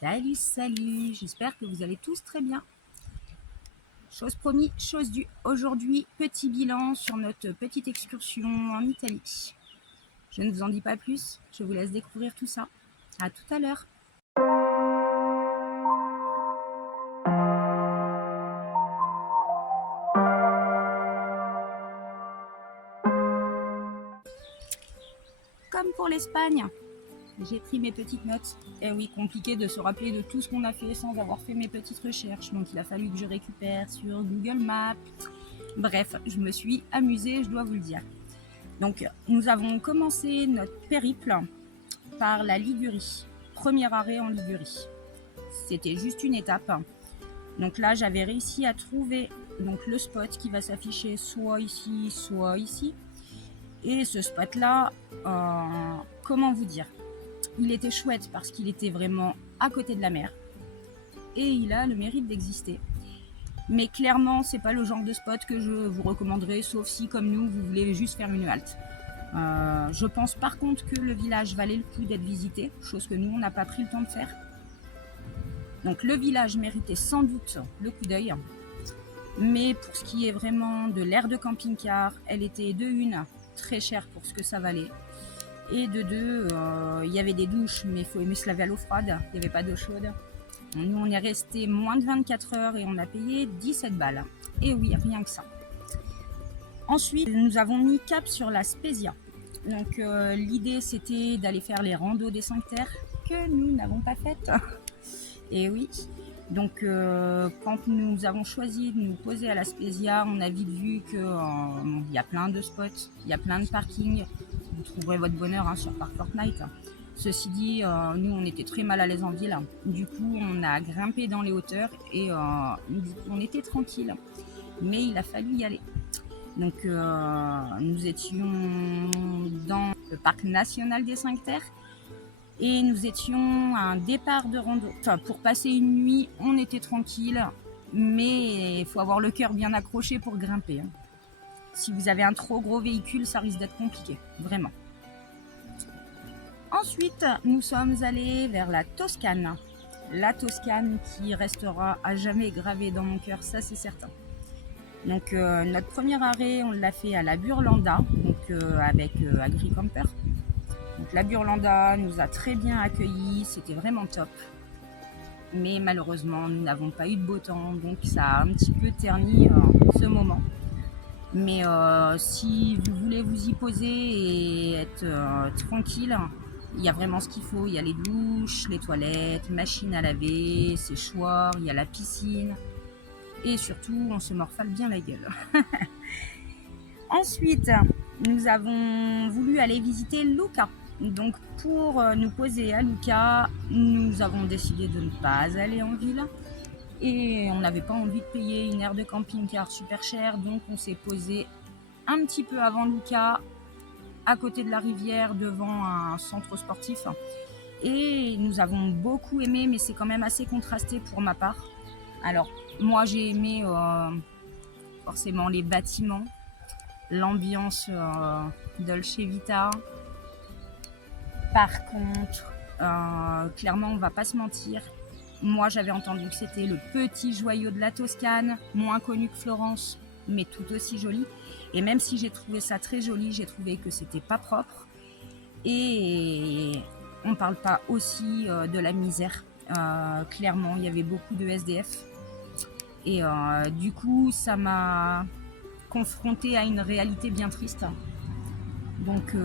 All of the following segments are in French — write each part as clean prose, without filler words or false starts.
Salut, salut, j'espère que vous allez tous très bien. Chose promis, chose due. Aujourd'hui, petit bilan sur notre petite excursion en Italie. Je ne vous en dis pas plus, je vous laisse découvrir tout ça. À tout à l'heure. Comme pour l'Espagne, j'ai pris mes petites notes. Et oui, compliqué de se rappeler de tout ce qu'on a fait sans avoir fait mes petites recherches. Donc il a fallu que je récupère sur Google Maps. Bref, je me suis amusée, je dois vous le dire. Donc nous avons commencé notre périple par la Ligurie. Premier arrêt en Ligurie. C'était juste une étape. Donc là, j'avais réussi à trouver donc, le spot qui va s'afficher soit ici, soit ici. Et ce spot-là, comment vous dire, il était chouette parce qu'il était vraiment à côté de la mer. Et il a le mérite d'exister. Mais clairement, c'est pas le genre de spot que je vous recommanderais, sauf si, comme nous, vous voulez juste faire une halte. Je pense par contre que le village valait le coup d'être visité, chose que nous, on n'a pas pris le temps de faire. Donc le village méritait sans doute le coup d'œil. Mais pour ce qui est vraiment de l'aire de camping-car, elle était de une très chère pour ce que ça valait. Et de deux, il y avait des douches, mais il faut aimer se laver à l'eau froide, il n'y avait pas d'eau chaude. Nous, on est resté moins de 24 heures et on a payé 17 balles. Et oui, rien que ça. Ensuite, nous avons mis cap sur la Spezia. Donc l'idée, c'était d'aller faire les randos des 5 terres que nous n'avons pas faites. Et oui, donc quand nous avons choisi de nous poser à la Spezia, on a vite vu qu'il y a plein de spots, il y a plein de parkings. Vous trouverez votre bonheur sur Park Fortnite. Ceci dit, nous on était très mal à l'aise en ville. Du coup, on a grimpé dans les hauteurs et on était tranquille. Mais il a fallu y aller. Donc nous étions dans le parc national des 5 terres. Et nous étions à un départ de rando. Enfin, pour passer une nuit, on était tranquille, mais il faut avoir le cœur bien accroché pour grimper. Si vous avez un trop gros véhicule, ça risque d'être compliqué, vraiment. Ensuite, nous sommes allés vers la Toscane. La Toscane qui restera à jamais gravée dans mon cœur, ça c'est certain. Donc notre premier arrêt, on l'a fait à la Burlanda, donc avec AgriCamper. Donc la Burlanda nous a très bien accueillis, c'était vraiment top. Mais malheureusement, nous n'avons pas eu de beau temps, donc ça a un petit peu terni ce moment. Mais si vous voulez vous y poser et être tranquille, il y a vraiment ce qu'il faut. Il y a les douches, les toilettes, machine à laver, séchoir, il y a la piscine. Et surtout, on se morfale bien la gueule. Ensuite, nous avons voulu aller visiter Lucca. Donc pour nous poser à Lucca, nous avons décidé de ne pas aller en ville. Et on n'avait pas envie de payer une aire de camping-car super chère. Donc on s'est posé un petit peu avant Lucca, à côté de la rivière, devant un centre sportif. Et nous avons beaucoup aimé, mais c'est quand même assez contrasté pour ma part. Alors moi j'ai aimé forcément les bâtiments, l'ambiance Dolce Vita. Par contre, clairement, on va pas se mentir. Moi, j'avais entendu que c'était le petit joyau de la Toscane, moins connu que Florence, mais tout aussi joli. Et même si j'ai trouvé ça très joli, j'ai trouvé que c'était pas propre. Et on parle pas aussi de la misère. Clairement, il y avait beaucoup de SDF. Et du coup, ça m'a confrontée à une réalité bien triste. Donc,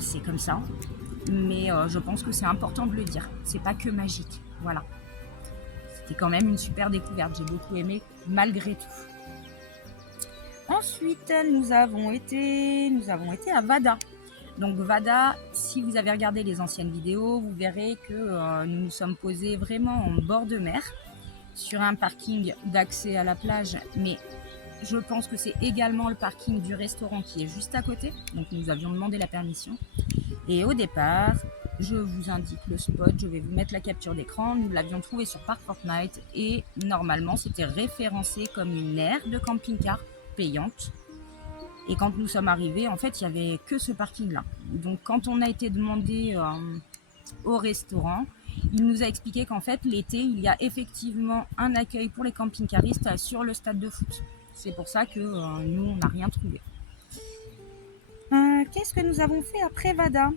c'est comme ça. Mais je pense que c'est important de le dire. C'est pas que magique. Voilà. C'était quand même une super découverte. J'ai beaucoup aimé malgré tout. Ensuite, nous avons été à Vada. Donc Vada, si vous avez regardé les anciennes vidéos, vous verrez que nous nous sommes posés vraiment en bord de mer, sur un parking d'accès à la plage, mais je pense que c'est également le parking du restaurant qui est juste à côté. Donc nous avions demandé la permission. Et au départ, je vous indique le spot, je vais vous mettre la capture d'écran. Nous l'avions trouvé sur Park Fortnite et normalement c'était référencé comme une aire de camping-car payante. Et quand nous sommes arrivés, en fait, il n'y avait que ce parking-là. Donc quand on a été demandé au restaurant, Il nous a expliqué qu'en fait, l'été, il y a effectivement un accueil pour les camping-caristes sur le stade de foot. C'est pour ça que nous, on n'a rien trouvé. Qu'est-ce que nous avons fait après Vada?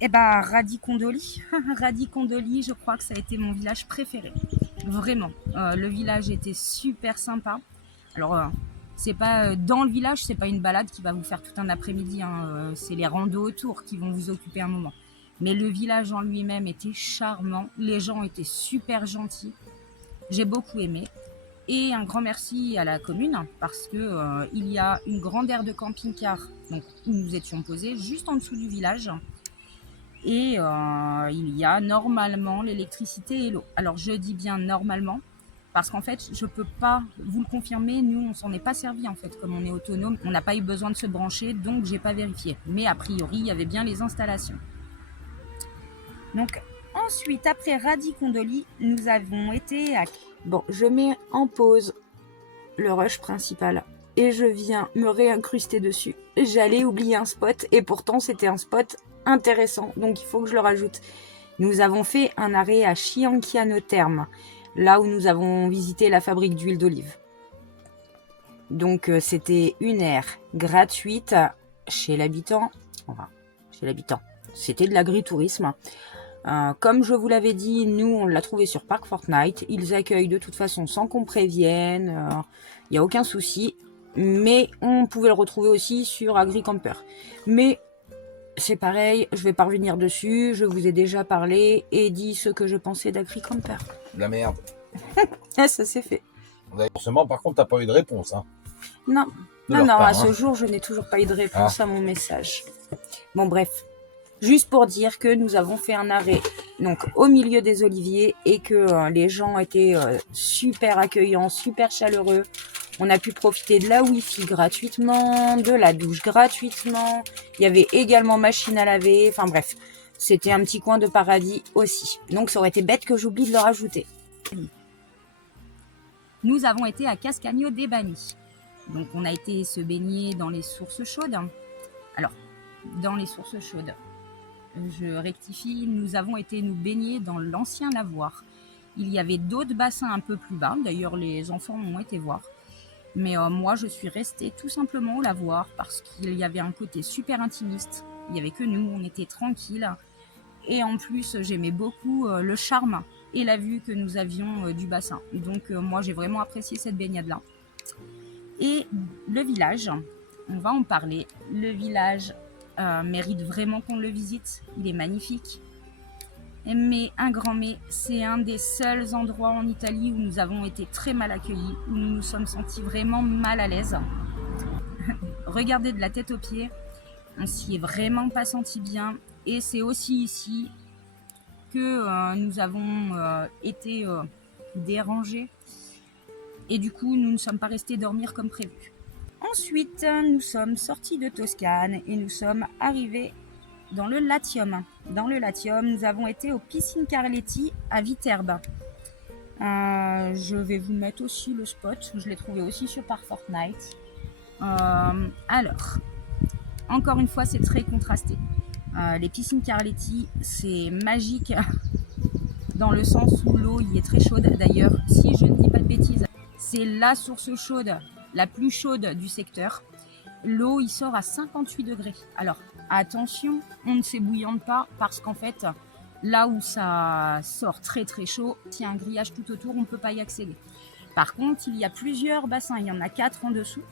Eh ben, Radicondoli. Radicondoli, je crois que ça a été mon village préféré. Vraiment. Le village était super sympa. Alors, c'est pas dans le village, c'est pas une balade qui va vous faire tout un après-midi. Hein. C'est les randos autour qui vont vous occuper un moment. Mais le village en lui-même était charmant. Les gens étaient super gentils. J'ai beaucoup aimé. Et un grand merci à la commune parce que il y a une grande aire de camping-car donc, où nous étions posés juste en dessous du village. Et il y a normalement l'électricité et l'eau. Alors je dis bien normalement parce qu'en fait je peux pas vous le confirmer, nous on s'en est pas servi en fait, comme on est autonome, on n'a pas eu besoin de se brancher donc j'ai pas vérifié. Mais a priori il y avait bien les installations. Donc ensuite après Radicondoli, nous avons été à... Bon, je mets en pause le rush principal et je viens me réincruster dessus. J'allais oublier un spot et pourtant c'était un spot intéressant, donc il faut que je le rajoute. Nous avons fait un arrêt à Chianchiano Terme, là où nous avons visité la fabrique d'huile d'olive. Donc c'était une aire gratuite chez l'habitant. Enfin, chez l'habitant. C'était de l'agritourisme. Comme je vous l'avais dit, nous on l'a trouvé sur Park Fortnite. Ils accueillent de toute façon sans qu'on prévienne. Il n'y a aucun souci. Mais on pouvait le retrouver aussi sur AgriCamper. Mais c'est pareil, je vais pas revenir dessus. Je vous ai déjà parlé et dit ce que je pensais d'AgriCamper. De la merde. Ah, ça c'est fait. Forcément, par contre, t'as pas eu de réponse. Hein, non, à ce jour, je n'ai toujours pas eu de réponse à mon message. Bon, bref. Juste pour dire que nous avons fait un arrêt donc au milieu des oliviers et que les gens étaient super accueillants, super chaleureux. On a pu profiter de la Wi-Fi gratuitement, de la douche gratuitement. Il y avait également machine à laver. Enfin bref, c'était un petit coin de paradis aussi. Donc ça aurait été bête que j'oublie de le rajouter. Nous avons été à Cascagno des Bagnis. Donc on a été se baigner dans les sources chaudes. Alors, dans les sources chaudes, je rectifie, nous avons été nous baigner dans l'ancien lavoir. Il y avait d'autres bassins un peu plus bas, d'ailleurs les enfants ont été voir. Mais moi je suis restée tout simplement au lavoir parce qu'il y avait un côté super intimiste. Il n'y avait que nous, on était tranquilles. Et en plus j'aimais beaucoup le charme et la vue que nous avions du bassin. Donc moi j'ai vraiment apprécié cette baignade-là. Et le village, on va en parler. Le village mérite vraiment qu'on le visite. Il est magnifique. Mais un grand mais, c'est un des seuls endroits en Italie où nous avons été très mal accueillis, où nous nous sommes sentis vraiment mal à l'aise. Regardez de la tête aux pieds, on s'y est vraiment pas senti bien. Et c'est aussi ici que nous avons été dérangés. Et du coup, nous ne sommes pas restés dormir comme prévu. Ensuite, nous sommes sortis de Toscane et nous sommes arrivés dans le Latium. Dans le Latium, nous avons été aux piscines Carletti à Viterbe. Je vais vous mettre aussi le spot. Je l'ai trouvé aussi sur Park Fortnite. Alors, encore une fois, c'est très contrasté. Les piscines Carletti, c'est magique dans le sens où l'eau y est très chaude. D'ailleurs, si je ne dis pas de bêtises, c'est la source chaude, la plus chaude du secteur. L'eau y sort à 58 degrés. Alors, attention, on ne s'ébouillante pas parce qu'en fait, là où ça sort très très chaud, s'il y a un grillage tout autour, on ne peut pas y accéder. Par contre, il y a plusieurs bassins, il y en a 4 en dessous.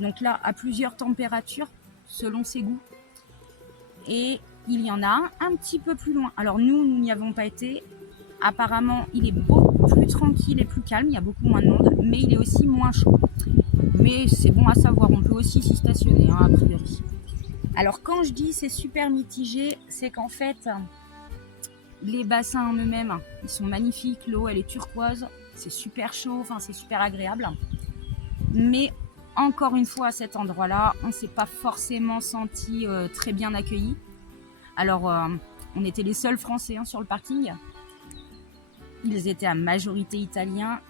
Donc là, à plusieurs températures, selon ses goûts. Et il y en a un petit peu plus loin. Alors nous n'y avons pas été. Apparemment, il est beaucoup plus tranquille et plus calme, il y a beaucoup moins de monde, mais il est aussi moins chaud. Mais c'est bon à savoir, on peut aussi s'y stationner, hein, a priori. Alors quand je dis c'est super mitigé, c'est qu'en fait, les bassins en eux-mêmes, ils sont magnifiques, l'eau elle est turquoise, c'est super chaud, enfin c'est super agréable. Mais encore une fois, à cet endroit-là, on ne s'est pas forcément senti très bien accueillis. Alors, on était les seuls Français sur le parking. Ils étaient à majorité italiens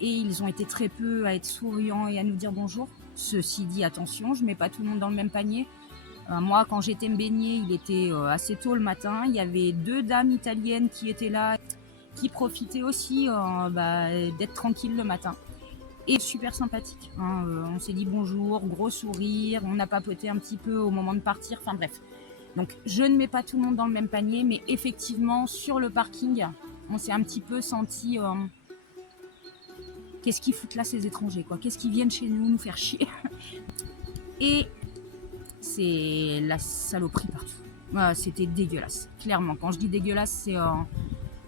et ils ont été très peu à être souriants et à nous dire bonjour. Ceci dit, attention, je ne mets pas tout le monde dans le même panier. Moi, quand j'étais me baigner, il était assez tôt le matin. Il y avait 2 dames italiennes qui étaient là, qui profitaient aussi d'être tranquilles le matin. Et super sympathique, hein. On s'est dit bonjour, gros sourire, on a papoté un petit peu au moment de partir, enfin bref. Donc je ne mets pas tout le monde dans le même panier, mais effectivement sur le parking, on s'est un petit peu senti qu'est-ce qu'ils foutent là ces étrangers, quoi, qu'est-ce qu'ils viennent chez nous faire chier. Et c'est la saloperie partout. C'était dégueulasse, clairement. Quand je dis dégueulasse, c'est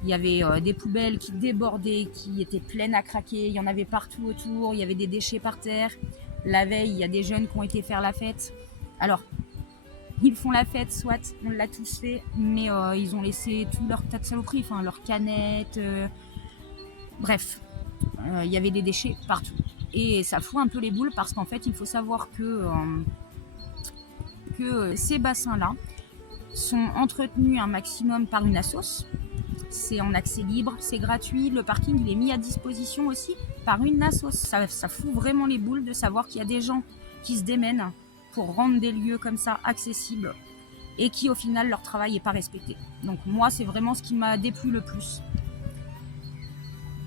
il y avait des poubelles qui débordaient, qui étaient pleines à craquer. Il y en avait partout autour. Il y avait des déchets par terre. La veille, il y a des jeunes qui ont été faire la fête. Alors, ils font la fête, soit, on l'a tous fait, mais ils ont laissé tout leur tas de saloperies, enfin, leurs canettes. Bref, il y avait des déchets partout. Et ça fout un peu les boules parce qu'en fait, il faut savoir que ces bassins-là sont entretenus un maximum par une assoce. C'est en accès libre, c'est gratuit, le parking il est mis à disposition aussi par une assoce. Ça fout vraiment les boules de savoir qu'il y a des gens qui se démènent pour rendre des lieux comme ça accessibles et qui au final leur travail n'est pas respecté. Donc moi c'est vraiment ce qui m'a déplu le plus.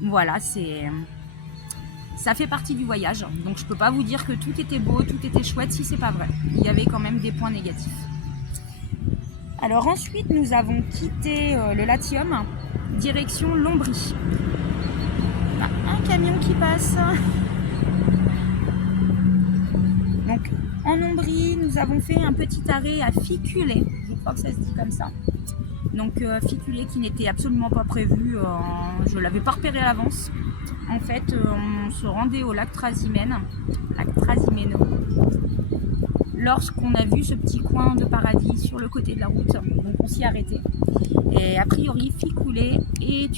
Voilà, ça fait partie du voyage, donc je peux pas vous dire que tout était beau, tout était chouette si c'est pas vrai. Il y avait quand même des points négatifs. Alors ensuite, nous avons quitté le Latium, direction Lombrie. Un camion qui passe. Donc en Lombrie, nous avons fait un petit arrêt à Ficulé. Je crois que ça se dit comme ça. Donc Ficulé qui n'était absolument pas prévu, je ne l'avais pas repéré à l'avance. En fait, on se rendait au lac Trasimeno, lorsqu'on a vu ce petit coin de paradis sur le côté de la route. Donc on s'y arrêtait. Et a priori, Ficulé est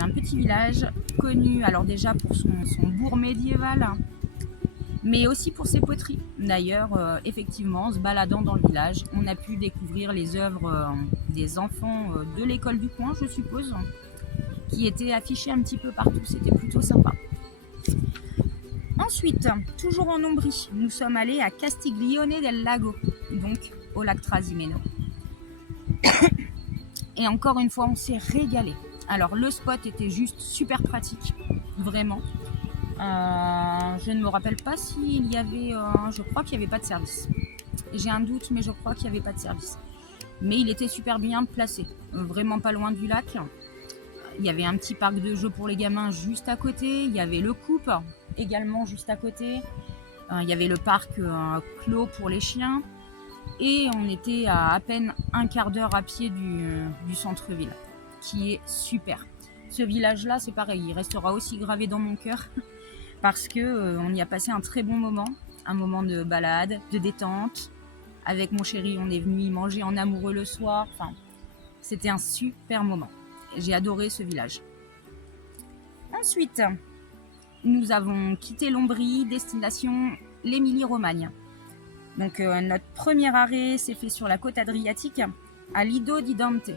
un petit village connu alors déjà pour son bourg médiéval, mais aussi pour ses poteries. D'ailleurs, effectivement, en se baladant dans le village, on a pu découvrir les œuvres des enfants de l'école du coin, je suppose, qui étaient affichées un petit peu partout. C'était plutôt sympa. Ensuite, toujours en Ombrie, nous sommes allés à Castiglione del Lago, donc au lac Trasimeno. Et encore une fois, on s'est régalé. Alors, le spot était juste super pratique, vraiment. Je ne me rappelle pas s'il y avait... je crois qu'il n'y avait pas de service. J'ai un doute, mais je crois qu'il n'y avait pas de service. Mais il était super bien placé, vraiment pas loin du lac. Il y avait un petit parc de jeux pour les gamins juste à côté. Il y avait le Coupe également juste à côté. Il y avait le parc clos pour les chiens. Et on était à peine un quart d'heure à pied du centre-ville, qui est super. Ce village-là, c'est pareil, il restera aussi gravé dans mon cœur parce qu'on y a passé un très bon moment. Un moment de balade, de détente. Avec mon chéri, on est venu y manger en amoureux le soir. Enfin, c'était un super moment. J'ai adoré ce village. Ensuite, nous avons quitté Lombrie, destination l'Émilie-Romagne. Donc notre premier arrêt s'est fait sur la côte adriatique, à Lido di Dante.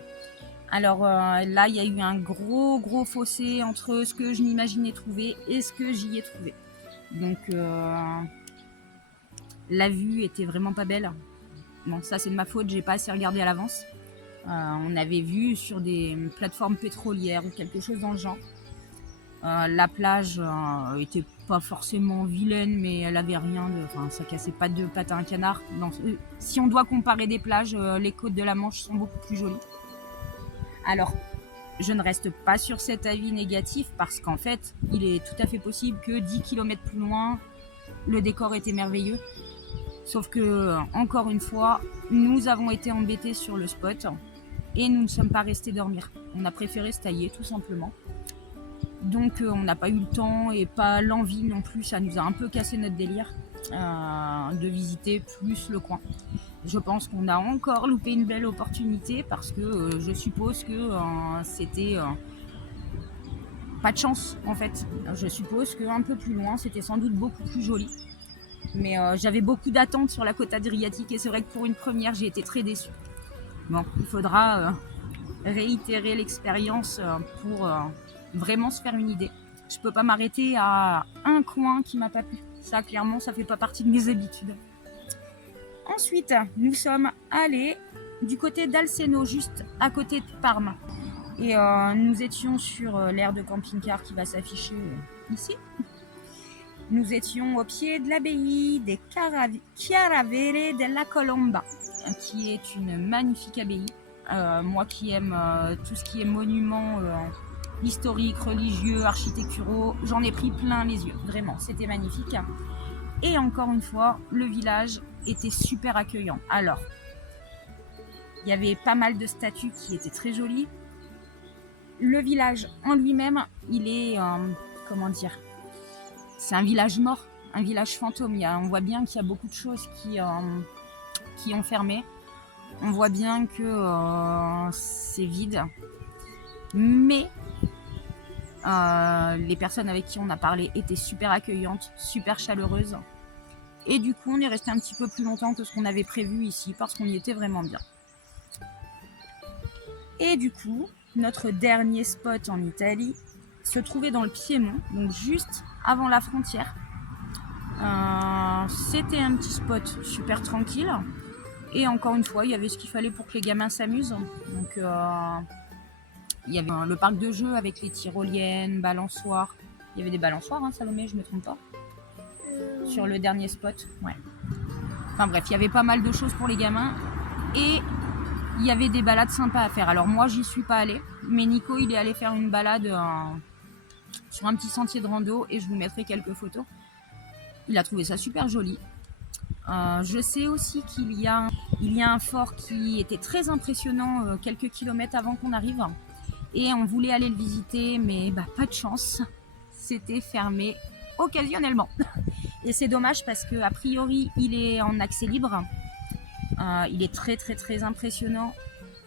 Alors là, il y a eu un gros fossé entre ce que je m'imaginais trouver et ce que j'y ai trouvé. Donc la vue était vraiment pas belle. Bon, ça c'est de ma faute, j'ai pas assez regardé à l'avance. On avait vu sur des plateformes pétrolières ou quelque chose dans le genre. La plage était pas forcément vilaine, mais elle avait rien de... Enfin, ça cassait pas de pattes à un canard. Non, si on doit comparer des plages, les côtes de la Manche sont beaucoup plus jolies. Alors, je ne reste pas sur cet avis négatif parce qu'en fait, il est tout à fait possible que 10 km plus loin, le décor était merveilleux. Sauf que, encore une fois, nous avons été embêtés sur le spot et nous ne sommes pas restés dormir. On a préféré se tailler tout simplement. Donc on n'a pas eu le temps et pas l'envie non plus, ça nous a un peu cassé notre délire de visiter plus le coin. Je pense qu'on a encore loupé une belle opportunité parce que je suppose que c'était pas de chance en fait. Je suppose qu'un peu plus loin c'était sans doute beaucoup plus joli. Mais j'avais beaucoup d'attentes sur la côte adriatique et c'est vrai que pour une première j'ai été très déçue. Bon, il faudra réitérer l'expérience pour vraiment se faire une idée. Je peux pas m'arrêter à un coin qui m'a pas plu. Ça, clairement, ça fait pas partie de mes habitudes. Ensuite, nous sommes allés du côté d'Alceno, juste à côté de Parme. Et nous étions sur l'aire de camping-car qui va s'afficher ici. Nous étions au pied de l'abbaye des Chiaravere della Colomba, qui est une magnifique abbaye. Moi qui aime tout ce qui est monuments historiques, religieux, architecturaux, j'en ai pris plein les yeux, vraiment, c'était magnifique. Et encore une fois, le village était super accueillant. Alors, il y avait pas mal de statues qui étaient très jolies. Le village en lui-même, il est, comment dire, c'est un village mort, un village fantôme. On voit bien qu'il y a beaucoup de choses qui ont fermé. On voit bien que c'est vide. Mais les personnes avec qui on a parlé étaient super accueillantes, super chaleureuses. Et du coup, on est resté un petit peu plus longtemps que ce qu'on avait prévu ici parce qu'on y était vraiment bien. Et du coup, notre dernier spot en Italie se trouvait dans le Piémont, donc juste avant la frontière. C'était un petit spot super tranquille. Et encore une fois, il y avait ce qu'il fallait pour que les gamins s'amusent. Donc, il y avait le parc de jeux avec les tyroliennes, balançoires. Il y avait des balançoires, hein, Salomé, je ne me trompe pas. Sur le dernier spot, ouais. Enfin bref, il y avait pas mal de choses pour les gamins. Et il y avait des balades sympas à faire. Alors moi, j'y suis pas allée. Mais Nico, il est allé faire une balade sur un petit sentier de rando. Et je vous mettrai quelques photos. Il a trouvé ça super joli. Je sais aussi qu'il y a un fort qui était très impressionnant quelques kilomètres avant qu'on arrive. Et on voulait aller le visiter, mais pas de chance. C'était fermé occasionnellement. Et c'est dommage parce qu'a priori, il est en accès libre. Il est très très très impressionnant.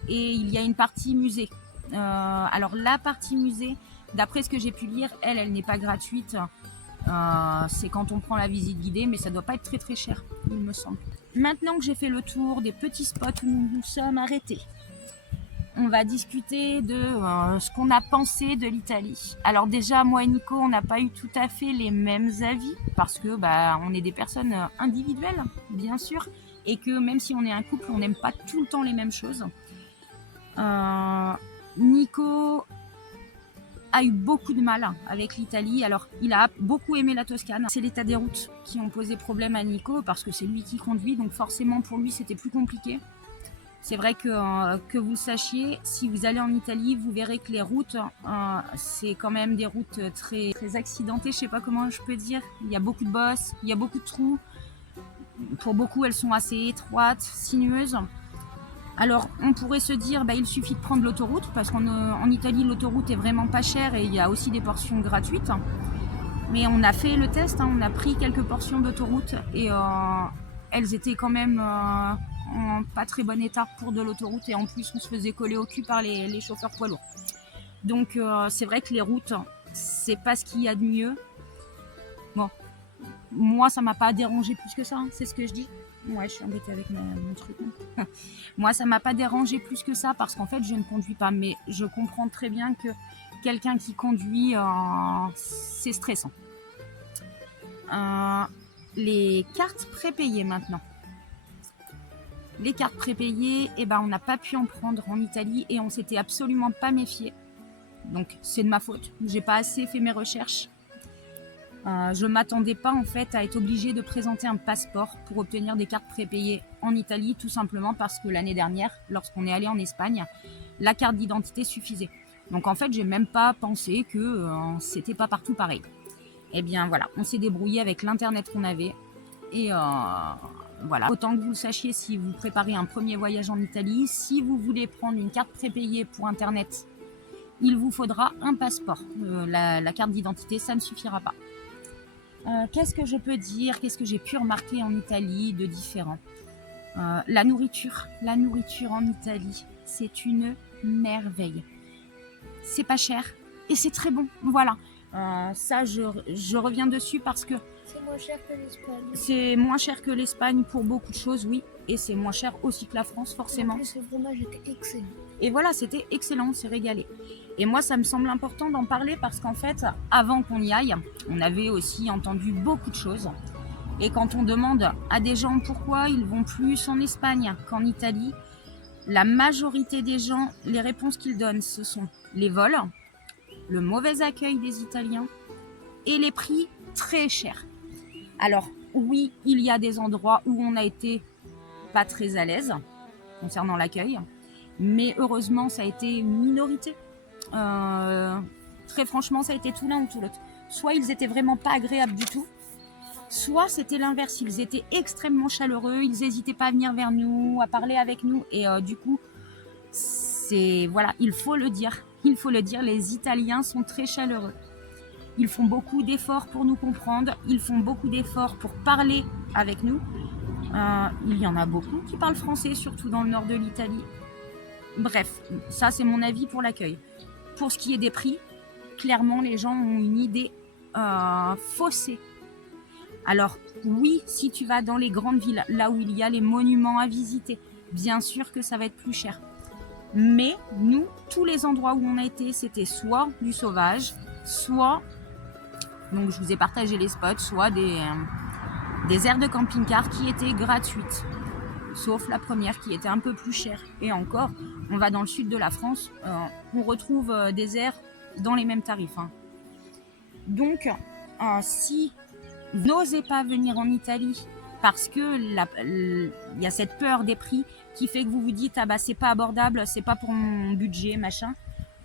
Et il y a une partie musée. Alors la partie musée, d'après ce que j'ai pu lire, elle n'est pas gratuite. C'est quand on prend la visite guidée, mais ça doit pas être très très cher, il me semble. Maintenant que j'ai fait le tour des petits spots où nous nous sommes arrêtés, on va discuter de ce qu'on a pensé de l'Italie. Alors déjà, moi et Nico, on n'a pas eu tout à fait les mêmes avis, parce que on est des personnes individuelles, bien sûr, et que même si on est un couple, on n'aime pas tout le temps les mêmes choses. Nico a eu beaucoup de mal avec l'Italie. Alors, il a beaucoup aimé la Toscane. C'est l'état des routes qui ont posé problème à Nico parce que c'est lui qui conduit, donc forcément pour lui c'était plus compliqué. C'est vrai que vous le sachiez, si vous allez en Italie, vous verrez que les routes, c'est quand même des routes très, très accidentées, je sais pas comment je peux dire. Il y a beaucoup de bosses, il y a beaucoup de trous. Pour beaucoup, elles sont assez étroites, sinueuses. Alors, on pourrait se dire, il suffit de prendre l'autoroute, parce qu'en Italie, l'autoroute est vraiment pas chère et il y a aussi des portions gratuites. Mais on a fait le test, on a pris quelques portions d'autoroute et elles étaient quand même en pas très bon état pour de l'autoroute et en plus, on se faisait coller au cul par les chauffeurs poids lourds. Donc, c'est vrai que les routes, c'est pas ce qu'il y a de mieux. Bon, moi, ça m'a pas dérangé plus que ça, c'est ce que je dis. Ouais, je suis embêtée avec mon truc. Moi, ça m'a pas dérangé plus que ça parce qu'en fait, je ne conduis pas. Mais je comprends très bien que quelqu'un qui conduit, c'est stressant. Les cartes prépayées maintenant. Les cartes prépayées, on n'a pas pu en prendre en Italie et on s'était absolument pas méfié. Donc, c'est de ma faute. J'ai pas assez fait mes recherches. Je ne m'attendais pas en fait à être obligée de présenter un passeport pour obtenir des cartes prépayées en Italie, tout simplement parce que l'année dernière, lorsqu'on est allé en Espagne, la carte d'identité suffisait. Donc en fait, j'ai même pas pensé que c'était pas partout pareil. Eh bien voilà, on s'est débrouillé avec l'internet qu'on avait et voilà. Autant que vous le sachiez, si vous préparez un premier voyage en Italie, si vous voulez prendre une carte prépayée pour internet, il vous faudra un passeport. La carte d'identité, ça ne suffira pas. Qu'est-ce que je peux dire? Qu'est-ce que j'ai pu remarquer en Italie de différent? La nourriture en Italie, c'est une merveille. C'est pas cher et c'est très bon. Voilà. Ça, je reviens dessus parce que c'est moins cher que l'Espagne. C'est moins cher que l'Espagne pour beaucoup de choses, oui. Et c'est moins cher aussi que la France, forcément. En plus, le fromage était excellent. Et voilà, c'était excellent, on s'est régalé. Et moi, ça me semble important d'en parler parce qu'en fait, avant qu'on y aille, on avait aussi entendu beaucoup de choses. Et quand on demande à des gens pourquoi ils vont plus en Espagne qu'en Italie, la majorité des gens, les réponses qu'ils donnent, ce sont les vols, le mauvais accueil des Italiens et les prix très chers. Alors oui, il y a des endroits où on a été pas très à l'aise concernant l'accueil, mais heureusement ça a été une minorité. Très franchement, ça a été tout l'un ou tout l'autre. Soit ils étaient vraiment pas agréables du tout, soit c'était l'inverse, ils étaient extrêmement chaleureux, ils n'hésitaient pas à venir vers nous, à parler avec nous, et du coup, voilà, il faut le dire, les Italiens sont très chaleureux. Ils font beaucoup d'efforts pour nous comprendre, ils font beaucoup d'efforts pour parler avec nous. Il y en a beaucoup qui parlent français, surtout dans le nord de l'Italie. Bref, ça c'est mon avis pour l'accueil. Pour ce qui est des prix, clairement les gens ont une idée faussée. Alors oui, si tu vas dans les grandes villes, là où il y a les monuments à visiter, bien sûr que ça va être plus cher. Mais nous, tous les endroits où on a été, c'était soit du sauvage, soit, donc je vous ai partagé les spots, soit des aires de camping-car qui étaient gratuites. Sauf la première qui était un peu plus chère. Et encore, on va dans le sud de la France, on retrouve des aires dans les mêmes tarifs. Donc, si vous n'osez pas venir en Italie parce que y a cette peur des prix qui fait que vous vous dites « Ah bah c'est pas abordable, c'est pas pour mon budget, machin »,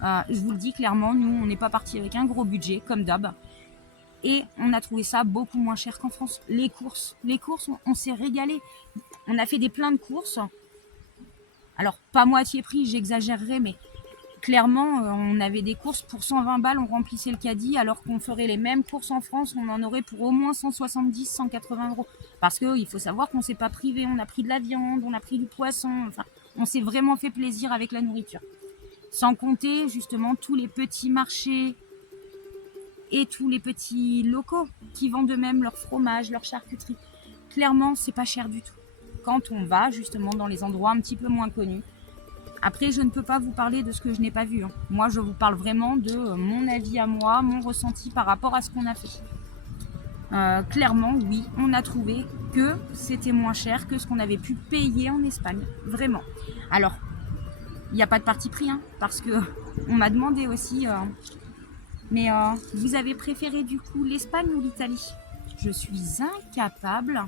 je vous le dis clairement, nous on n'est pas parti avec un gros budget, comme d'hab. Et on a trouvé ça beaucoup moins cher qu'en France. Les courses, on s'est régalé. On a fait des pleins de courses. Alors, pas moitié prix, j'exagérerais, mais clairement, on avait des courses pour 120 balles, on remplissait le caddie, alors qu'on ferait les mêmes courses en France, on en aurait pour au moins 170, 180 euros. Parce qu'il faut savoir qu'on ne s'est pas privé, on a pris de la viande, on a pris du poisson, enfin, on s'est vraiment fait plaisir avec la nourriture. Sans compter, justement, tous les petits marchés et tous les petits locaux qui vendent eux-mêmes leur fromage, leur charcuterie. Clairement, c'est pas cher du tout. Quand on va justement dans les endroits un petit peu moins connus. Après, je ne peux pas vous parler de ce que je n'ai pas vu. Moi, je vous parle vraiment de mon avis à moi, mon ressenti par rapport à ce qu'on a fait. Clairement, oui, on a trouvé que c'était moins cher que ce qu'on avait pu payer en Espagne. Vraiment. Alors, il n'y a pas de parti pris, parce que on m'a demandé aussi... mais vous avez préféré du coup l'Espagne ou l'Italie ? Je suis incapable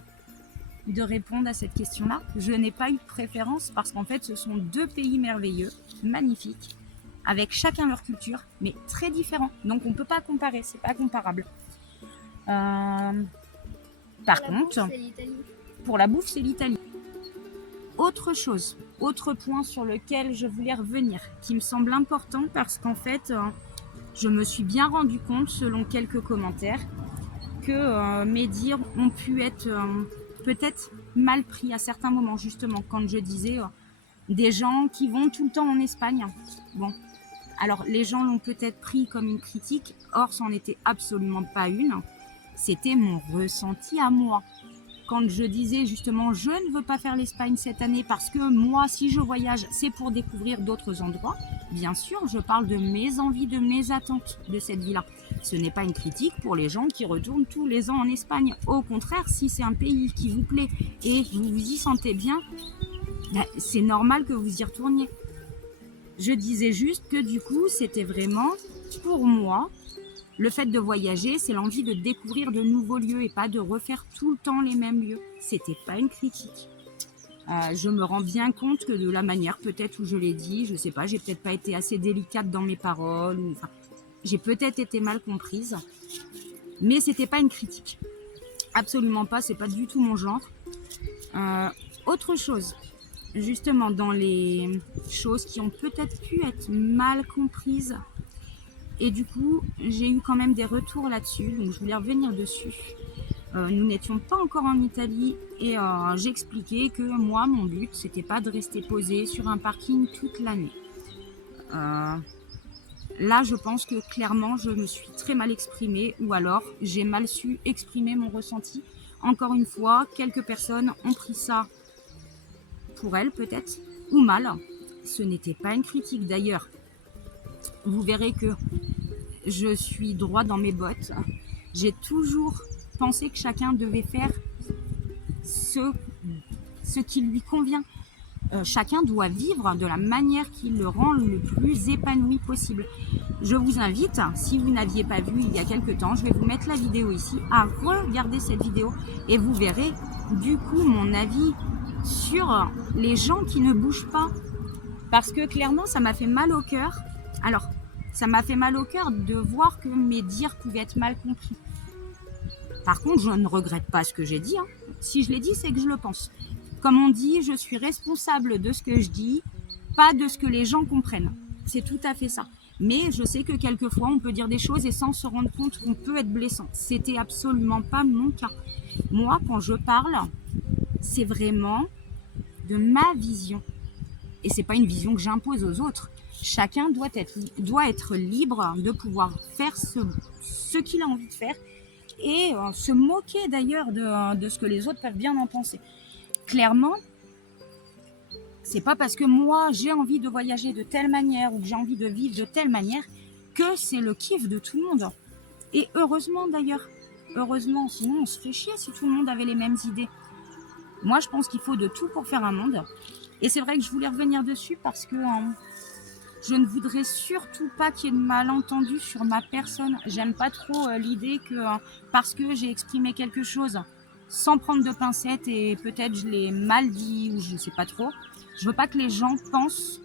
de répondre à cette question-là. Je n'ai pas eu de préférence parce qu'en fait, ce sont deux pays merveilleux, magnifiques, avec chacun leur culture, mais très différents. Donc, on ne peut pas comparer, c'est pas comparable. Par contre, pour la bouffe, c'est l'Italie. Autre chose, autre point sur lequel je voulais revenir, qui me semble important parce qu'en fait, je me suis bien rendu compte, selon quelques commentaires, que mes dires ont pu être peut-être mal pris à certains moments, justement, quand je disais des gens qui vont tout le temps en Espagne. Bon, alors les gens l'ont peut-être pris comme une critique, or c'en était absolument pas une. C'était mon ressenti à moi. Quand je disais justement je ne veux pas faire l'Espagne cette année parce que moi, si je voyage, c'est pour découvrir d'autres endroits, bien sûr, je parle de mes envies, de mes attentes de cette vie-là. Ce n'est pas une critique pour les gens qui retournent tous les ans en Espagne. Au contraire, si c'est un pays qui vous plaît et vous vous y sentez bien, c'est normal que vous y retourniez. Je disais juste que du coup, c'était vraiment, pour moi, le fait de voyager, c'est l'envie de découvrir de nouveaux lieux et pas de refaire tout le temps les mêmes lieux. C'était pas une critique. Je me rends bien compte que de la manière peut-être où je l'ai dit, je sais pas, j'ai peut-être pas été assez délicate dans mes paroles, enfin, j'ai peut-être été mal comprise, mais c'était pas une critique. Absolument pas, c'est pas du tout mon genre. Autre chose, justement dans les choses qui ont peut-être pu être mal comprises, et du coup, j'ai eu quand même des retours là-dessus, donc je voulais revenir dessus. Nous n'étions pas encore en Italie et j'expliquais que moi, mon but, c'était pas de rester posé sur un parking toute l'année. Là, je pense que clairement, je me suis très mal exprimée ou alors j'ai mal su exprimer mon ressenti. Encore une fois, quelques personnes ont pris ça pour elles peut-être ou mal. Ce n'était pas une critique d'ailleurs. Vous verrez que je suis droit dans mes bottes. J'ai toujours pensé que chacun devait faire ce qui lui convient. Chacun doit vivre de la manière qui le rend le plus épanoui possible. Je vous invite, si vous n'aviez pas vu il y a quelques temps, je vais vous mettre la vidéo ici, à regarder cette vidéo et vous verrez du coup mon avis sur les gens qui ne bougent pas. Parce que clairement, ça m'a fait mal au cœur. Alors, ça m'a fait mal au cœur de voir que mes dires pouvaient être mal compris. Par contre, je ne regrette pas ce que j'ai dit. Si je l'ai dit, c'est que je le pense. Comme on dit, je suis responsable de ce que je dis, pas de ce que les gens comprennent. C'est tout à fait ça. Mais je sais que quelquefois, on peut dire des choses et sans se rendre compte qu'on peut être blessant. C'était absolument pas mon cas. Moi, quand je parle, c'est vraiment de ma vision. Et c'est pas une vision que j'impose aux autres. Chacun doit être libre de pouvoir faire ce qu'il a envie de faire et se moquer d'ailleurs de ce que les autres peuvent bien en penser. Clairement, c'est pas parce que moi j'ai envie de voyager de telle manière ou que j'ai envie de vivre de telle manière que c'est le kiff de tout le monde. Et heureusement d'ailleurs, heureusement, sinon on se fait chier si tout le monde avait les mêmes idées. Moi je pense qu'il faut de tout pour faire un monde. Et c'est vrai que je voulais revenir dessus parce que je ne voudrais surtout pas qu'il y ait de malentendus sur ma personne. J'aime pas trop l'idée que parce que j'ai exprimé quelque chose sans prendre de pincettes et peut-être je l'ai mal dit ou je ne sais pas trop. Je veux pas que les gens pensent.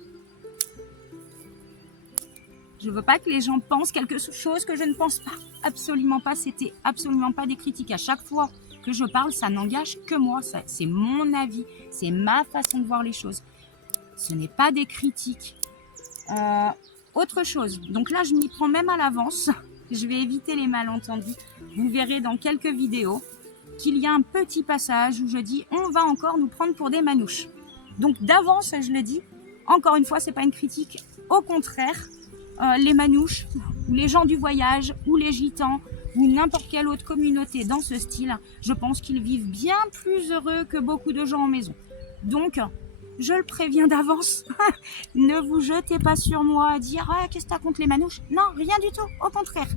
Je veux pas que les gens pensent quelque chose que je ne pense pas. Absolument pas. C'était absolument pas des critiques. À chaque fois que je parle, ça n'engage que moi. C'est mon avis. C'est ma façon de voir les choses. Ce n'est pas des critiques. Autre chose. Donc là, je m'y prends même à l'avance. Je vais éviter les malentendus. Vous verrez dans quelques vidéos qu'il y a un petit passage où je dis on va encore nous prendre pour des manouches. Donc d'avance, je le dis. Encore une fois, c'est pas une critique. Au contraire, les manouches, ou les gens du voyage, ou les gitans, ou n'importe quelle autre communauté dans ce style, je pense qu'ils vivent bien plus heureux que beaucoup de gens en maison. Donc, je le préviens d'avance, ne vous jetez pas sur moi à dire « Ah, qu'est-ce que t'as contre les manouches ?» Non, rien du tout, au contraire.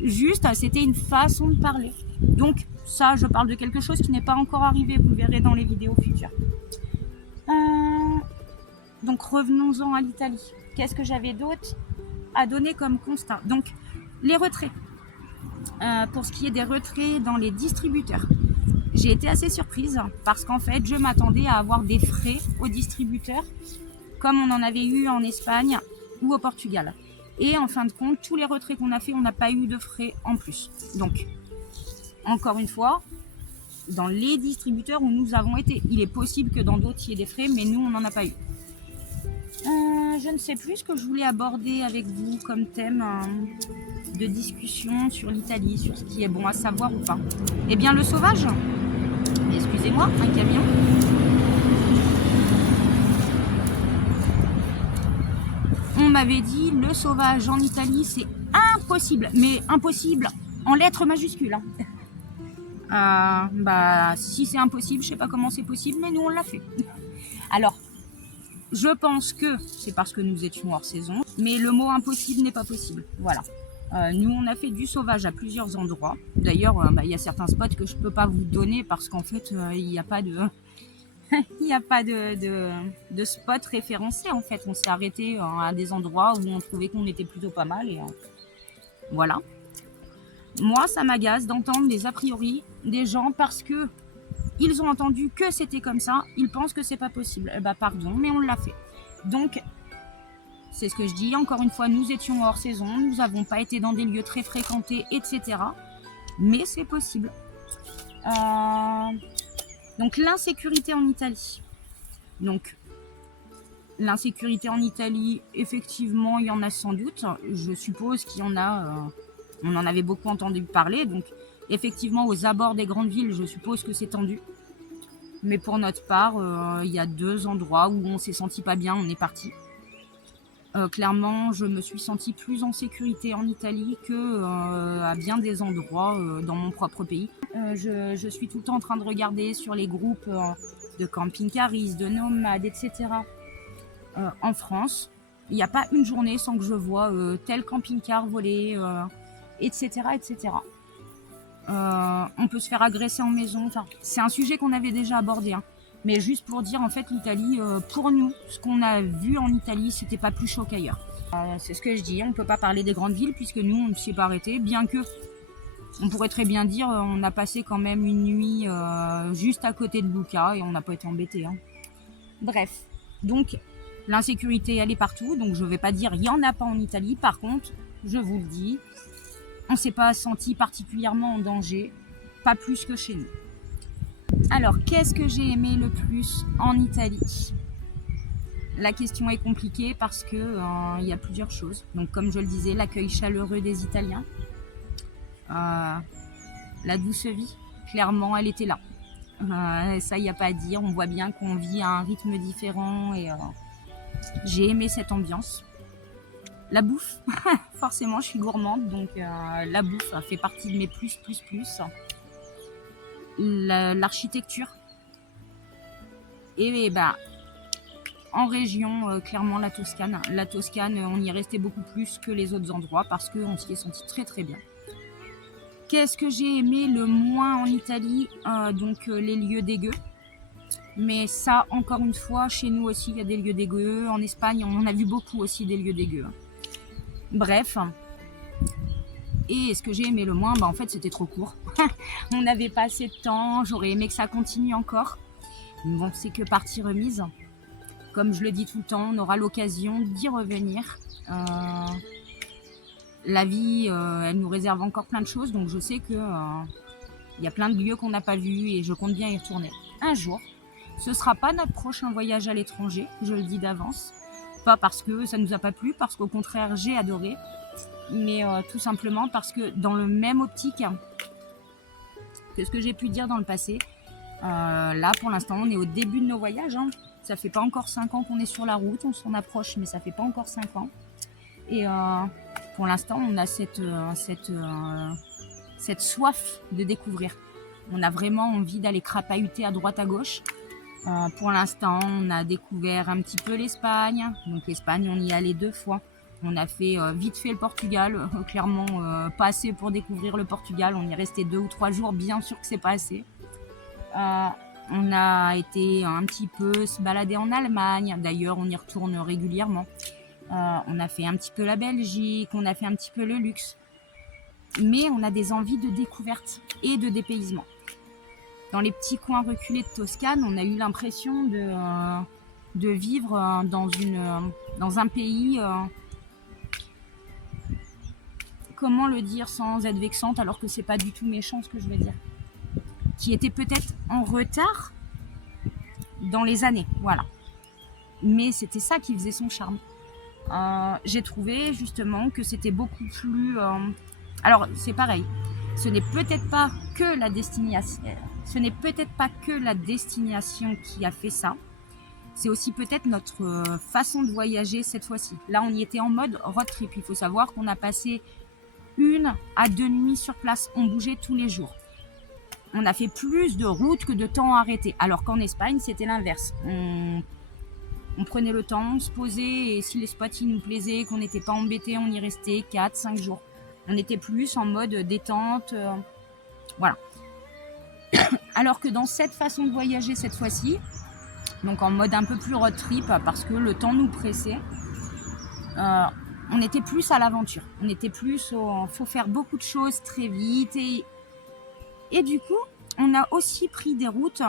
Juste, c'était une façon de parler. Donc, ça, je parle de quelque chose qui n'est pas encore arrivé, vous le verrez dans les vidéos futures. Donc, revenons-en à l'Italie. Qu'est-ce que j'avais d'autre à donner comme constat? Donc, les retraits. Pour ce qui est des retraits dans les distributeurs. J'ai été assez surprise parce qu'en fait, je m'attendais à avoir des frais aux distributeurs comme on en avait eu en Espagne ou au Portugal. Et en fin de compte, tous les retraits qu'on a fait, on n'a pas eu de frais en plus. Donc, encore une fois, dans les distributeurs où nous avons été, il est possible que dans d'autres, il y ait des frais, mais nous, on n'en a pas eu. Je ne sais plus ce que je voulais aborder avec vous comme thème de discussion sur l'Italie, sur ce qui est bon à savoir ou pas. Eh bien, le sauvage. Excusez-moi, un camion. On m'avait dit le sauvage en Italie, c'est impossible, mais impossible en lettres majuscules. Si c'est impossible, je sais pas comment c'est possible, mais nous on l'a fait. Alors, je pense que c'est parce que nous étions hors saison, mais le mot impossible n'est pas possible. Voilà. Nous, on a fait du sauvage à plusieurs endroits. D'ailleurs, il y a certains spots que je peux pas vous donner parce qu'en fait, il n'y a pas de, il n'y a pas de spot référencé. En fait, on s'est arrêté à des endroits où on trouvait qu'on était plutôt pas mal et voilà. Moi, ça m'agace d'entendre les a priori des gens parce que ils ont entendu que c'était comme ça, ils pensent que c'est pas possible. Pardon, mais on l'a fait. Donc, c'est ce que je dis. Encore une fois, nous étions hors saison, nous n'avons pas été dans des lieux très fréquentés, etc. Mais c'est possible. Donc, l'insécurité en Italie. Donc, l'insécurité en Italie, effectivement, il y en a sans doute. Je suppose qu'il y en a... on en avait beaucoup entendu parler. Donc, effectivement, aux abords des grandes villes, je suppose que c'est tendu. Mais pour notre part, il y a 2 endroits où on s'est senti pas bien, on est parti. Clairement, je me suis sentie plus en sécurité en Italie que à bien des endroits dans mon propre pays. Je suis tout le temps en train de regarder sur les groupes de camping-caristes, de nomades, etc. En France, il n'y a pas une journée sans que je vois tel camping-car voler, etc., etc. on peut se faire agresser en maison. Enfin, c'est un sujet qu'on avait déjà abordé, hein. Mais juste pour dire, en fait, l'Italie, pour nous, ce qu'on a vu en Italie, c'était pas plus chaud qu'ailleurs. C'est ce que je dis, on peut pas parler des grandes villes puisque nous, on ne s'y est pas arrêté, bien que on pourrait très bien dire, on a passé quand même une nuit juste à côté de Lucca et on n'a pas été embêtés, hein. Bref, donc l'insécurité, elle est partout, donc je vais pas dire il y en a pas en Italie. Par contre, je vous le dis, on s'est pas senti particulièrement en danger, pas plus que chez nous. Alors, qu'est-ce que j'ai aimé le plus en Italie? La question est compliquée parce que il y a plusieurs choses. Donc, comme je le disais, l'accueil chaleureux des Italiens, la douce vie, clairement, elle était là. Ça, il n'y a pas à dire. On voit bien qu'on vit à un rythme différent et j'ai aimé cette ambiance. La bouffe, forcément, je suis gourmande, donc la bouffe fait partie de mes plus. L'architecture et en région, clairement la Toscane. La Toscane, on y est resté beaucoup plus que les autres endroits parce qu'on s'y est senti très bien. Qu'est-ce que j'ai aimé le moins en Italie? Donc les lieux dégueux. Mais ça, encore une fois, chez nous aussi, il y a des lieux dégueux. En Espagne, on en a vu beaucoup aussi des lieux dégueux. Bref. Et ce que j'ai aimé le moins, en fait, c'était trop court. On n'avait pas assez de temps. J'aurais aimé que ça continue encore. Bon, c'est que partie remise. Comme je le dis tout le temps, on aura l'occasion d'y revenir. La vie, elle nous réserve encore plein de choses. Donc, je sais que y a plein de lieux qu'on n'a pas vus et je compte bien y retourner un jour. Ce ne sera pas notre prochain voyage à l'étranger, je le dis d'avance. Pas parce que ça ne nous a pas plu, parce qu'au contraire, j'ai adoré. Mais tout simplement parce que dans le même optique que ce que j'ai pu dire dans le passé, là pour l'instant on est au début de nos voyages, hein. Ça fait pas encore 5 ans qu'on est sur la route, on s'en approche mais ça fait pas encore 5 ans et pour l'instant on a cette soif de découvrir. On a vraiment envie d'aller crapahuter à droite à gauche. Pour l'instant on a découvert un petit peu l'Espagne, donc l'Espagne on y est allé 2 fois. On a fait vite fait le Portugal, clairement pas assez pour découvrir le Portugal. On y est resté 2 ou 3 jours, bien sûr que c'est pas assez. On a été un petit peu se balader en Allemagne, d'ailleurs on y retourne régulièrement. On a fait un petit peu la Belgique, on a fait un petit peu le luxe. Mais on a des envies de découverte et de dépaysement. Dans les petits coins reculés de Toscane, on a eu l'impression de vivre dans un pays... comment le dire sans être vexante alors que c'est pas du tout méchant ce que je veux dire, qui était peut-être en retard dans les années, voilà. Mais c'était ça qui faisait son charme. J'ai trouvé justement que c'était beaucoup plus... Alors c'est pareil, ce n'est peut-être pas que la destination qui a fait ça. C'est aussi peut-être notre façon de voyager cette fois-ci. Là, on y était en mode road trip. Il faut savoir qu'on a passé 1 à 2 nuits sur place. On bougeait tous les jours. On a fait plus de routes que de temps arrêté. Alors qu'en Espagne, c'était l'inverse. On prenait le temps, on se posait et si les spots ils nous plaisaient, qu'on n'était pas embêtés, on y restait 4-5 jours. On était plus en mode détente. Voilà. Alors que dans cette façon de voyager cette fois-ci, donc en mode un peu plus road trip parce que le temps nous pressait, on était plus à l'aventure. On était plus faut faire beaucoup de choses très vite et du coup, on a aussi pris des routes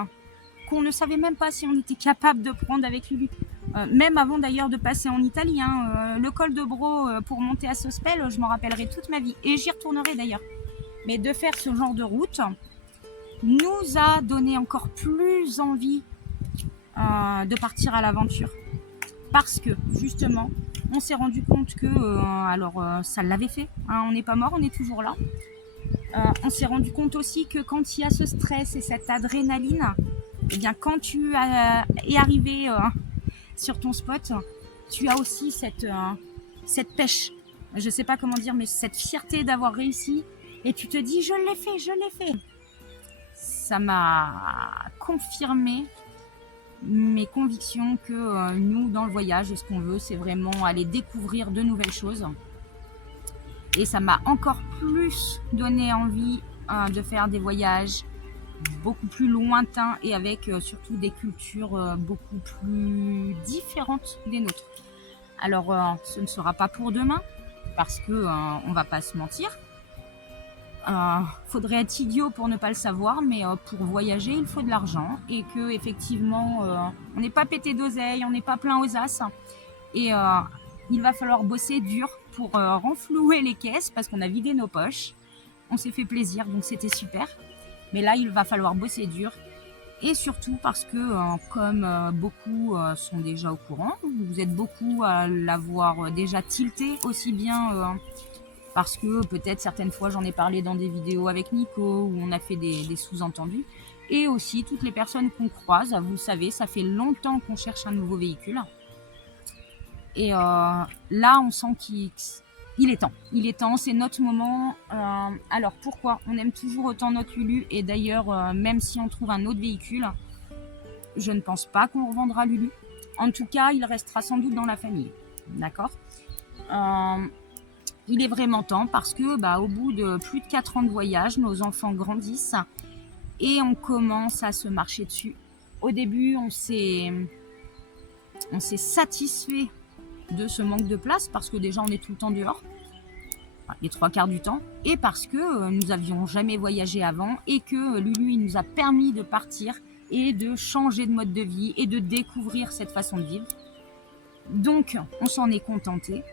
qu'on ne savait même pas si on était capable de prendre avec Lulu. Même avant d'ailleurs de passer en Italie, hein, le col de Bro pour monter à Sospel, je m'en rappellerai toute ma vie et j'y retournerai d'ailleurs. Mais de faire ce genre de route nous a donné encore plus envie de partir à l'aventure. Parce que justement, on s'est rendu compte que, ça l'avait fait, hein, on n'est pas mort, on est toujours là. On s'est rendu compte aussi que quand il y a ce stress et cette adrénaline, eh bien quand tu es arrivé sur ton spot, tu as aussi cette pêche, je sais pas comment dire, mais cette fierté d'avoir réussi et tu te dis je l'ai fait. Ça m'a confirmé mes convictions que nous, dans le voyage, ce qu'on veut, c'est vraiment aller découvrir de nouvelles choses. Et ça m'a encore plus donné envie de faire des voyages beaucoup plus lointains et avec surtout des cultures beaucoup plus différentes des nôtres. Alors, ce ne sera pas pour demain, parce que on va pas se mentir. Faudrait être idiot pour ne pas le savoir, mais pour voyager, il faut de l'argent et que effectivement, on n'est pas pété d'oseille, on n'est pas plein aux as, et il va falloir bosser dur pour renflouer les caisses parce qu'on a vidé nos poches. On s'est fait plaisir, donc c'était super. Mais là, il va falloir bosser dur. Et surtout parce que, comme beaucoup sont déjà au courant, vous êtes beaucoup à l'avoir déjà tilté aussi bien parce que peut-être certaines fois j'en ai parlé dans des vidéos avec Nico où on a fait des sous-entendus. Et aussi toutes les personnes qu'on croise, vous le savez, ça fait longtemps qu'on cherche un nouveau véhicule. Et là, on sent qu'il est temps. Il est temps, c'est notre moment. Alors pourquoi on aime toujours autant notre Lulu? Et d'ailleurs, même si on trouve un autre véhicule, je ne pense pas qu'on revendra Lulu. En tout cas, il restera sans doute dans la famille. D'accord? Il est vraiment temps parce que au bout de plus de 4 ans de voyage, nos enfants grandissent et on commence à se marcher dessus. Au début, on s'est satisfait de ce manque de place parce que déjà on est tout le temps dehors, les 3/4 du temps, et parce que nous avions jamais voyagé avant et que Lulu il nous a permis de partir et de changer de mode de vie et de découvrir cette façon de vivre. Donc on s'en est contenté,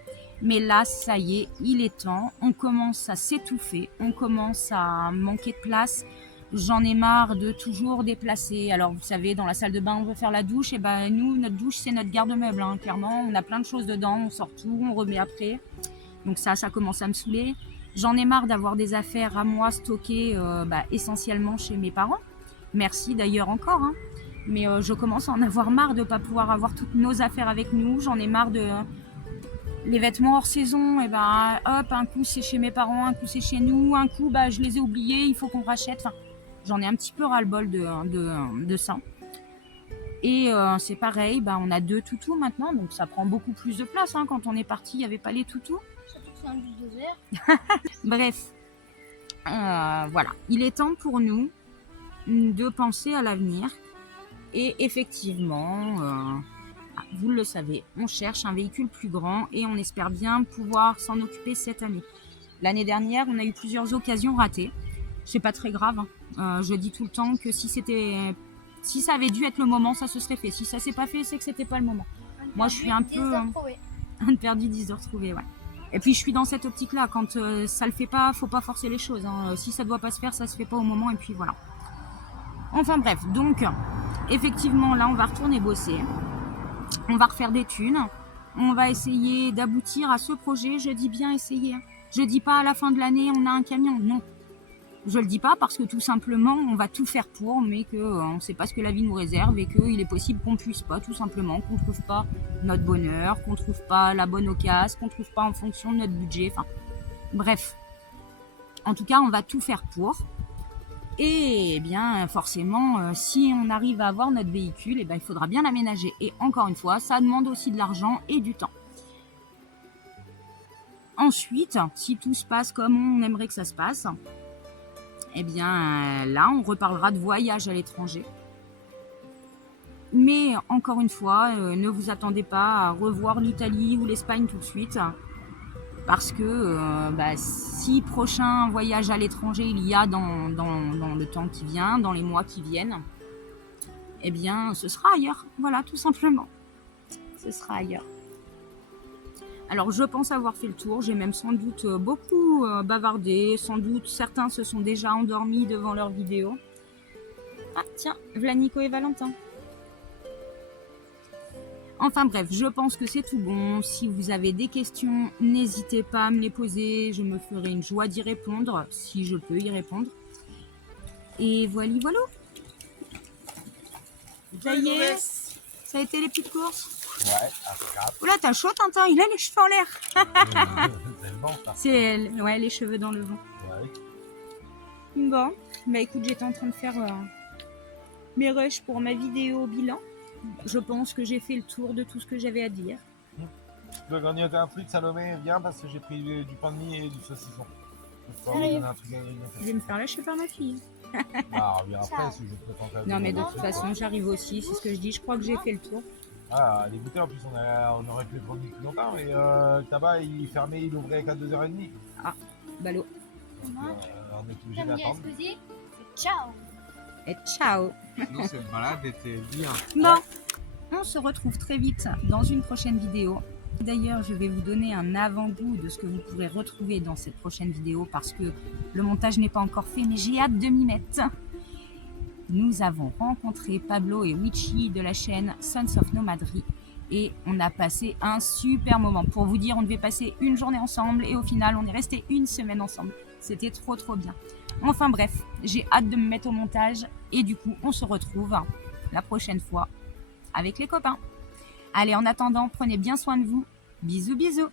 mais là ça y est, il est temps, on commence à s'étouffer, on commence à manquer de place. J'en ai marre de toujours déplacer. Alors, vous savez, dans la salle de bain, on veut faire la douche. Et nous, notre douche, c'est notre garde-meuble. Hein, clairement, on a plein de choses dedans. On sort tout, on remet après. Donc ça commence à me saouler. J'en ai marre d'avoir des affaires à moi stockées essentiellement chez mes parents. Merci d'ailleurs encore. Hein. Mais je commence à en avoir marre de ne pas pouvoir avoir toutes nos affaires avec nous. J'en ai marre de... les vêtements hors saison, hop, un coup c'est chez mes parents, un coup c'est chez nous, un coup je les ai oubliés, il faut qu'on rachète. Enfin, j'en ai un petit peu ras-le-bol de ça. Et c'est pareil, on a 2 toutous maintenant, donc ça prend beaucoup plus de place. Hein. Quand on est parti, il n'y avait pas les toutous. Surtout que c'est un bulldozer. Bref, voilà. Il est temps pour nous de penser à l'avenir. Et effectivement, vous le savez, on cherche un véhicule plus grand et on espère bien pouvoir s'en occuper cette année. L'année dernière, on a eu plusieurs occasions ratées. C'est pas très grave. Hein. Je dis tout le temps que si ça avait dû être le moment, ça se serait fait. Si ça s'est pas fait, c'est que c'était pas le moment. Moi, je suis un peu un perdu 10 heures trouvées, ouais. Et puis je suis dans cette optique-là. Quand ça le fait pas, faut pas forcer les choses. Hein. Si ça doit pas se faire, ça se fait pas au moment. Et puis voilà. Enfin bref, donc effectivement, là, on va retourner bosser. On va refaire des thunes. On va essayer d'aboutir à ce projet. Je dis bien essayer. Hein. Je dis pas à la fin de l'année, on a un camion. Non. Je le dis pas parce que tout simplement, on va tout faire pour, mais qu'on ne sait pas ce que la vie nous réserve et qu'il est possible qu'on puisse pas, tout simplement, qu'on trouve pas notre bonheur, qu'on trouve pas la bonne occasion, qu'on trouve pas en fonction de notre budget. Enfin, bref. En tout cas, on va tout faire pour. Et bien, forcément, si on arrive à avoir notre véhicule, il faudra bien l'aménager. Et encore une fois, ça demande aussi de l'argent et du temps. Ensuite, si tout se passe comme on aimerait que ça se passe, là, on reparlera de voyage à l'étranger. Mais encore une fois, ne vous attendez pas à revoir l'Italie ou l'Espagne tout de suite. Parce que si prochain voyage à l'étranger il y a dans le temps qui vient, dans les mois qui viennent, ce sera ailleurs. Voilà, tout simplement. Ce sera ailleurs. Alors, je pense avoir fait le tour. J'ai même sans doute beaucoup bavardé. Sans doute, certains se sont déjà endormis devant leurs vidéos. Ah, tiens, voilà Nico et Valentin. Enfin bref, je pense que c'est tout bon. Si vous avez des questions, n'hésitez pas à me les poser. Je me ferai une joie d'y répondre, si je peux y répondre. Et voilà. Ça y est, ça a été les petites courses. Ouais, impeccable. Oula, t'as chaud, Tintin, il a les cheveux en l'air. C'est le vent, ça. C'est les cheveux dans le vent. Ouais. Bon, écoute, j'étais en train de faire mes rushs pour ma vidéo bilan. Je pense que j'ai fait le tour de tout ce que j'avais à dire. Tu veux grignoter un truc, Salomé? Viens, parce que j'ai pris du pain de mie et du saucisson. Faut me donner un truc à grignoter. Je vais me faire lâcher par ma fille. Ah, reviens après si je te tente à Non, mais de demander. toute façon, j'arrive aussi, c'est ce que je dis. Je crois que j'ai fait le tour. Ah, les bouteilles en plus, on aurait pu les prendre depuis longtemps, mais le tabac il fermait, il ouvrait qu'à 2h30. Ah, ballot. On est obligé d'attendre. Ciao. Et ciao. Sinon, cette balade était bien. Bon, on se retrouve très vite dans une prochaine vidéo. D'ailleurs, je vais vous donner un avant-goût de ce que vous pourrez retrouver dans cette prochaine vidéo parce que le montage n'est pas encore fait, mais j'ai hâte de m'y mettre. Nous avons rencontré Pablo et Wichi de la chaîne Sons of Nomadry et on a passé un super moment. Pour vous dire, on devait passer une journée ensemble et au final, on est resté une semaine ensemble. C'était trop bien. Enfin bref, j'ai hâte de me mettre au montage et du coup, on se retrouve la prochaine fois avec les copains. Allez, en attendant, prenez bien soin de vous. Bisous, bisous.